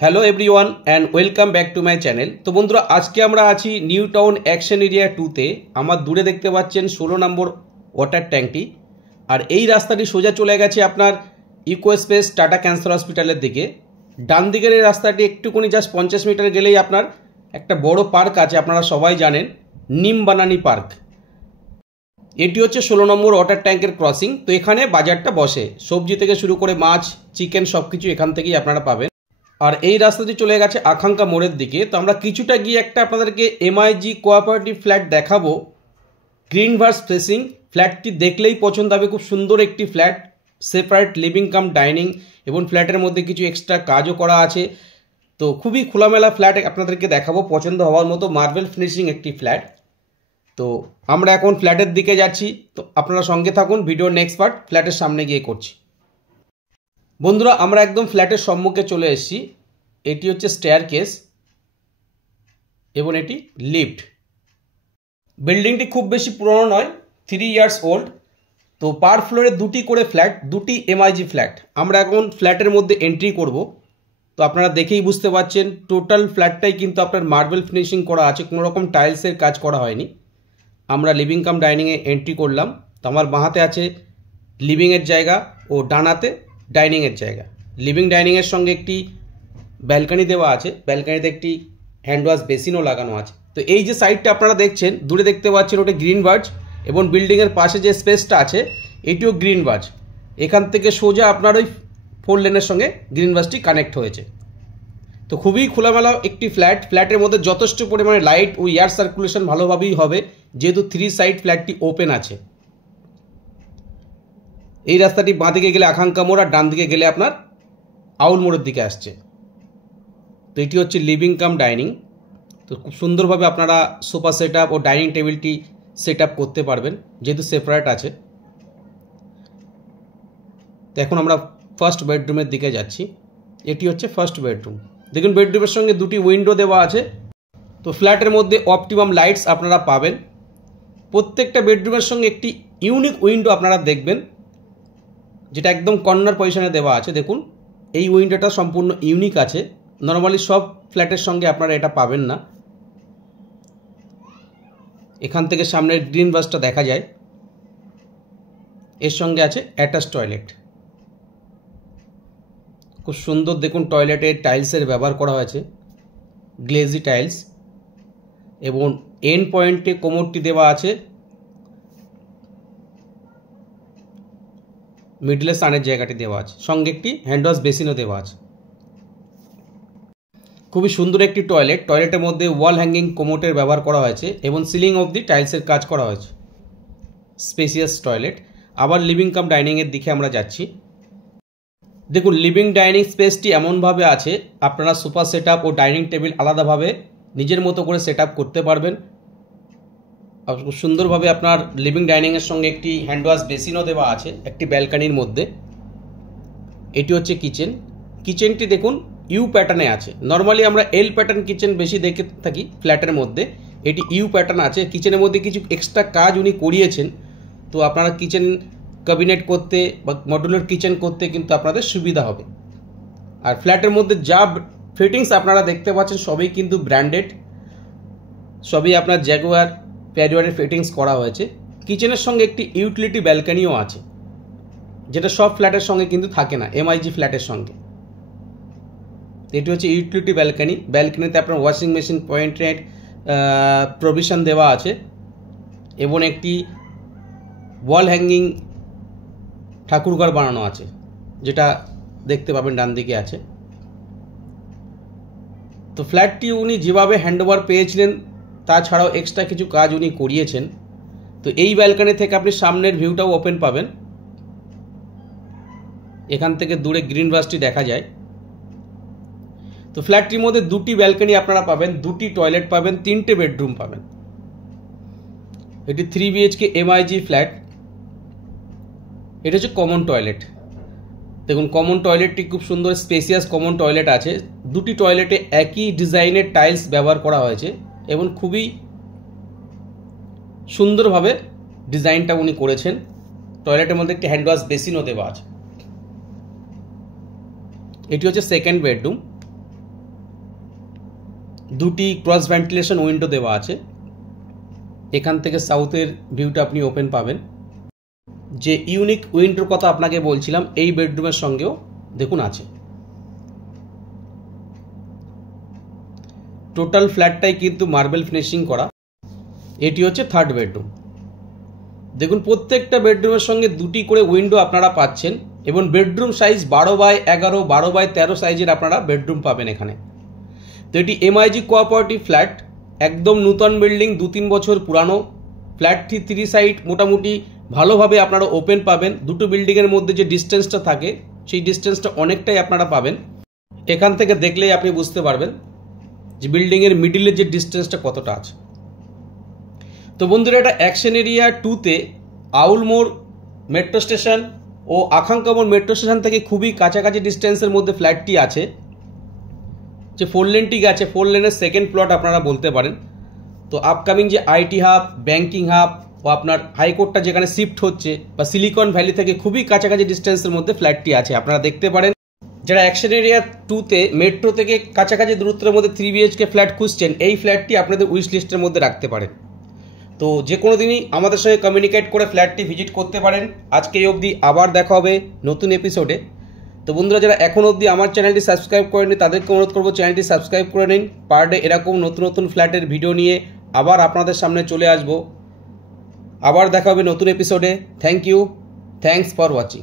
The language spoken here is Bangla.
Hello everyone and welcome back to my channel. তো বন্ধুরা, আজকে আমরা আছি নিউ টাউন অ্যাকশন এরিয়া 2-তে। আমার দূরে দেখতে পাচ্ছেন 16 নম্বর ওয়াটার ট্যাঙ্কটি। আর এই রাস্তাটি সোজা চলে গেছে আপনার ইকো স্পেস টাটা ক্যান্সার হসপিটালের দিকে। ডান দিকের এই রাস্তাটি একটুখানি জাস্ট 50 মিটার গেলেই আপনার একটা বড় পার্ক আছে, আপনারা সবাই জানেন, নিম বানানি পার্ক। এটি হচ্ছে 16 নম্বর ওয়াটার ট্যাঙ্কের ক্রসিং। তো এখানে বাজারটা বসে, সবজি থেকে শুরু করে মাছ, চিকেন সব কিছু এখান থেকেই আপনারা পাবেন। আর এই রাস্তাটি চলে গেছে আকাঙ্ক্ষা মোড়ের দিকে। তো আমরা কিছুটা গিয়ে একটা আপনাদেরকে এমআইজি কোঅপারেটিভ ফ্ল্যাট দেখাবো, গ্রিন ভার্স ফেসিং। ফ্ল্যাটটি দেখলেই পছন্দ হবে, খুব সুন্দর একটি flat, separate living cum dining, এবং ফ্ল্যাটের মধ্যে কিছু এক্সট্রা কাজও করা আছে। তো খুবই খোলামেলা ফ্ল্যাট আপনাদেরকে দেখাবো, পছন্দ হওয়ার মতো মার্বেল ফিনিশিং একটি ফ্ল্যাট। তো আমরা এখন ফ্ল্যাটের দিকে যাচ্ছি, তো আপনারা সঙ্গে থাকুন। ভিডিওর নেক্সট পার্ট ফ্ল্যাটের সামনে গিয়ে করছি। বন্ধুরা, আমরা একদম ফ্ল্যাটের সম্মুখে চলে এসেছি। এটি হচ্ছে স্টেয়ারকেস এবং এটি লিফট। বিল্ডিংটি খুব বেশি পুরনো নয়, 3 ইয়ার্স ওল্ড। তো পার ফ্লোরে দুটি করে ফ্ল্যাট, দুটি এমআইজি ফ্ল্যাট। আমরা এখন ফ্ল্যাটের মধ্যে এন্ট্রি করব। তো আপনারা দেখেই বুঝতে পারছেন টোটাল ফ্ল্যাটটাই কিন্তু আপনার মার্বেল ফিনিশিং করা আছে, কোনো রকম টাইলসের কাজ করা হয়নি। আমরা লিভিং কাম ডাইনিংয়ে এন্ট্রি করলাম। তো আমার বাঁহাতে আছে লিভিংয়ের জায়গা ও ডানাতে ডাইনিংয়ের জায়গা। লিভিং ডাইনিংয়ের সঙ্গে একটি ব্যালকানি দেওয়া আছে, ব্যালকানিতে একটি হ্যান্ড ওয়াশ বেসিনও লাগানো আছে। তো এই যে সাইডটা আপনারা দেখছেন, দূরে দেখতে পাচ্ছেন, ওটা গ্রিন ভার্জ, এবং বিল্ডিংয়ের পাশে যে স্পেসটা আছে এটিও গ্রিন ভার্জ। এখান থেকে সোজা আপনার ওই 4 লেনের সঙ্গে গ্রিন ভার্জটি কানেক্ট হয়েছে। তো খুবই খোলামেলা একটি ফ্ল্যাট। ফ্ল্যাটের মধ্যে যথেষ্ট পরিমাণে লাইট ও এয়ার সার্কুলেশন ভালোভাবেই হবে, যেহেতু 3 সাইড ফ্ল্যাটটি ওপেন আছে। এই রাস্তাটি বাঁ দিকে গেলে আকাঙ্ক্ষা মোড়, আর ডান দিকে গেলে আপনার আউল মোড়ের দিকে আসছে। তো এটি হচ্ছে লিভিং কাম ডাইনিং। তো খুব সুন্দরভাবে আপনারা সোফা সেট আপ ও ডাইনিং টেবিলটি সেট আপ করতে পারবেন, যেহেতু সেপারেট আছে। তো এখন আমরা ফার্স্ট বেডরুমের দিকে যাচ্ছি। এটি হচ্ছে ফার্স্ট বেডরুম। দেখুন, বেডরুমের সঙ্গে দুটি উইন্ডো দেওয়া আছে। তো ফ্ল্যাটের মধ্যে অপটিমাম লাইটস আপনারা পাবেন। প্রত্যেকটা বেডরুমের সঙ্গে একটি ইউনিক উইন্ডো আপনারা দেখবেন, যেটা একদম কর্নার পজিশনে দেওয়া আছে। দেখুন, এই উইন্ডোটা সম্পূর্ণ ইউনিক আছে, নর্মালি সব ফ্ল্যাটের সঙ্গে আপনারা এটা পাবেন না। এখান থেকে সামনের গ্রিন ভার্সটা দেখা যায়। এর সঙ্গে আছে অ্যাটাচ টয়লেট, খুব সুন্দর। দেখুন, টয়লেটে টাইলসের ব্যবহার করা হয়েছে, গ্লেজি টাইলস, এবং এন্ড পয়েন্টে কোমরটি দেওয়া আছে, মিডলে স্নানের জায়গাটি দেওয়া আছে, সঙ্গে একটি হ্যান্ড ওয়াশ বেসিনও দেওয়া আছে। খুবই সুন্দর একটি টয়লেট। টয়লেটের মধ্যে ওয়াল হ্যাঙ্গিং কোমোটের ব্যবহার করা হয়েছে, এবং সিলিং অবধি টাইলসের কাজ করা হয়েছে। Spacious toilet. আবার লিভিং কাম ডাইনিংয়ের দিকে আমরা যাচ্ছি। দেখুন, লিভিং ডাইনিং স্পেসটি এমনভাবে আছে, আপনারা সোফা সেট আপ ও ডাইনিং টেবিল আলাদাভাবে নিজের মতো করে সেট আপ করতে পারবেন। খুব সুন্দরভাবে আপনার লিভিং ডাইনিংয়ের সঙ্গে একটি হ্যান্ড ওয়াশ বেসিনও দেওয়া আছে একটি ব্যালকানির মধ্যে। এটি হচ্ছে কিচেন। কিচেনটি দেখুন ইউ প্যাটার্নে আছে। নর্মালি আমরা এল প্যাটার্ন কিচেন বেশি দেখে থাকি ফ্ল্যাটের মধ্যে, এটি ইউ প্যাটার্ন আছে। কিচেনের মধ্যে কিছু এক্সট্রা কাজ উনি করিয়েছেন। তো আপনারা কিচেন ক্যাবিনেট করতে বা মডুলার কিচেন করতে কিন্তু আপনাদের সুবিধা হবে। আর ফ্ল্যাটের মধ্যে যা ফিটিংস আপনারা দেখতে পাচ্ছেন সবই কিন্তু ব্র্যান্ডেড, সবই আপনার জ্যাগুয়ার প্যারিওয়ারের ফিটিংস করা হয়েছে। কিচেনের সঙ্গে একটি ইউটিলিটি ব্যালকানিও আছে, যেটা সব ফ্ল্যাটের সঙ্গে কিন্তু থাকে না, এমআইজি ফ্ল্যাটের সঙ্গে। এটি হচ্ছে ইউটিলিটি ব্যালকানি। ব্যালকানিতে আপনার ওয়াশিং মেশিন পয়েন্টেড প্রভিশন দেওয়া আছে, এবং একটি ওয়াল হ্যাঙ্গিং ঠাকুরঘর বানানো আছে, যেটা দেখতে পাবেন ডান দিকে আছে। তো ফ্ল্যাটটি উনি যেভাবে হ্যান্ডওভার পেয়েছিলেন, তাছাড়াও এক্সট্রা কিছু কাজ উনি করিয়েছেন। তো এই ব্যালকানি থেকে আপনি সামনের ভিউটাও ওপেন পাবেন। এখান থেকে দূরে গ্রিন ভার্সটি দেখা যায়। তো ফ্ল্যাটটির মধ্যে দুটি ব্যালকানি আপনারা পাবেন, দুটি টয়লেট পাবেন, 3টে বেডরুম পাবেন। এটি 3 BHK এমআইজি ফ্ল্যাট। এটা হচ্ছে কমন টয়লেট। দেখুন, কমন টয়লেটটি খুব সুন্দর স্পেসিয়াস কমন টয়লেট আছে। দুটি টয়লেটে একই ডিজাইনের টাইলস ব্যবহার করা হয়েছে, এবং খুবই সুন্দরভাবে ডিজাইনটা উনি করেছেন। টয়লেটের মধ্যে একটি হ্যান্ড ওয়াশ বেসিনও দেওয়া আছে। এটি হচ্ছে সেকেন্ড বেডরুম। দুটি ক্রস ভেন্টিলেশন উইন্ডো দেওয়া আছে। এখান থেকে সাউথের ভিউটা আপনি ওপেন পাবেন। যে ইউনিক উইন্ডোর কথা আপনাকে বলছিলাম এই বেডরুমের সঙ্গেও দেখুন আছে। টোটাল ফ্ল্যাটটাই কিন্তু মার্বেল ফিনিশিং করা। এটি হচ্ছে থার্ড বেডরুম। দেখুন প্রত্যেকটা বেডরুমের সঙ্গে দুটি করে উইন্ডো আপনারা পাচ্ছেন এবং বেডরুম সাইজ 12x11, 12x13 সাইজের আপনারা বেডরুম পাবেন এখানে। তো এটি এমআইজি কোঅপারেটিভ ফ্ল্যাট, একদম নূতন বিল্ডিং, 2-3 বছর পুরানো। ফ্ল্যাটটি 3 সাইড মোটামুটি ভালোভাবে আপনারা ওপেন পাবেন। দুটো বিল্ডিংয়ের মধ্যে যে ডিস্টেন্সটা থাকে সেই ডিস্টেন্সটা অনেকটাই আপনারা পাবেন। এখান থেকে দেখলেই আপনি বুঝতে পারবেন যে বিল্ডিংয়ের মিডিলের যে ডিস্টেন্সটা কতটা আছে। তো বন্ধুরা, এটা অ্যাকশন এরিয়া 2-তে আউলমোড় মেট্রো স্টেশন ও আকাঙ্ক্ষা মোড় মেট্রো স্টেশন থেকে খুবই কাছাকাছি ডিস্টেন্সের মধ্যে ফ্ল্যাটটি আছে। যে 4 লেনটি গেছে, 4 লেনের সেকেন্ড প্লট আপনারা বলতে পারেন। তো আপকামিং যে আইটি হাব, ব্যাংকিং হাব ও আপনার হাইকোর্টটা যেখানে শিফট হচ্ছে বা সিলিকন ভ্যালি থেকে খুবই কাছাকাছি ডিস্টেন্সের মধ্যে ফ্ল্যাটটি আছে, আপনারা দেখতে পারেন। যারা অ্যাকশন এরিয়া 2-তে মেট্রো থেকে কাছাকাছি দূরত্বের মধ্যে 3 BHK ফ্ল্যাট খুঁজছেন, এই ফ্ল্যাটটি আপনাদের উইশ লিস্টের মধ্যে রাখতে পারেন। তো যে কোনো দিনই আমাদের সঙ্গে কমিউনিকেট করে ফ্ল্যাটটি ভিজিট করতে পারেন। আজকে এই অবধি, আবার দেখা হবে নতুন এপিসোডে। তো বন্ধুরা, যারা এখন অবধি আমার চ্যানেলটি সাবস্ক্রাইব করেনি তাদেরকে অনুরোধ করবো চ্যানেলটি সাবস্ক্রাইব করে নিন। পার ডে এরকম নতুন নতুন ফ্ল্যাটের ভিডিও নিয়ে আবার আপনাদের সামনে চলে আসবো। আবার দেখা হবে নতুন এপিসোডে। Thank you, thanks for watching.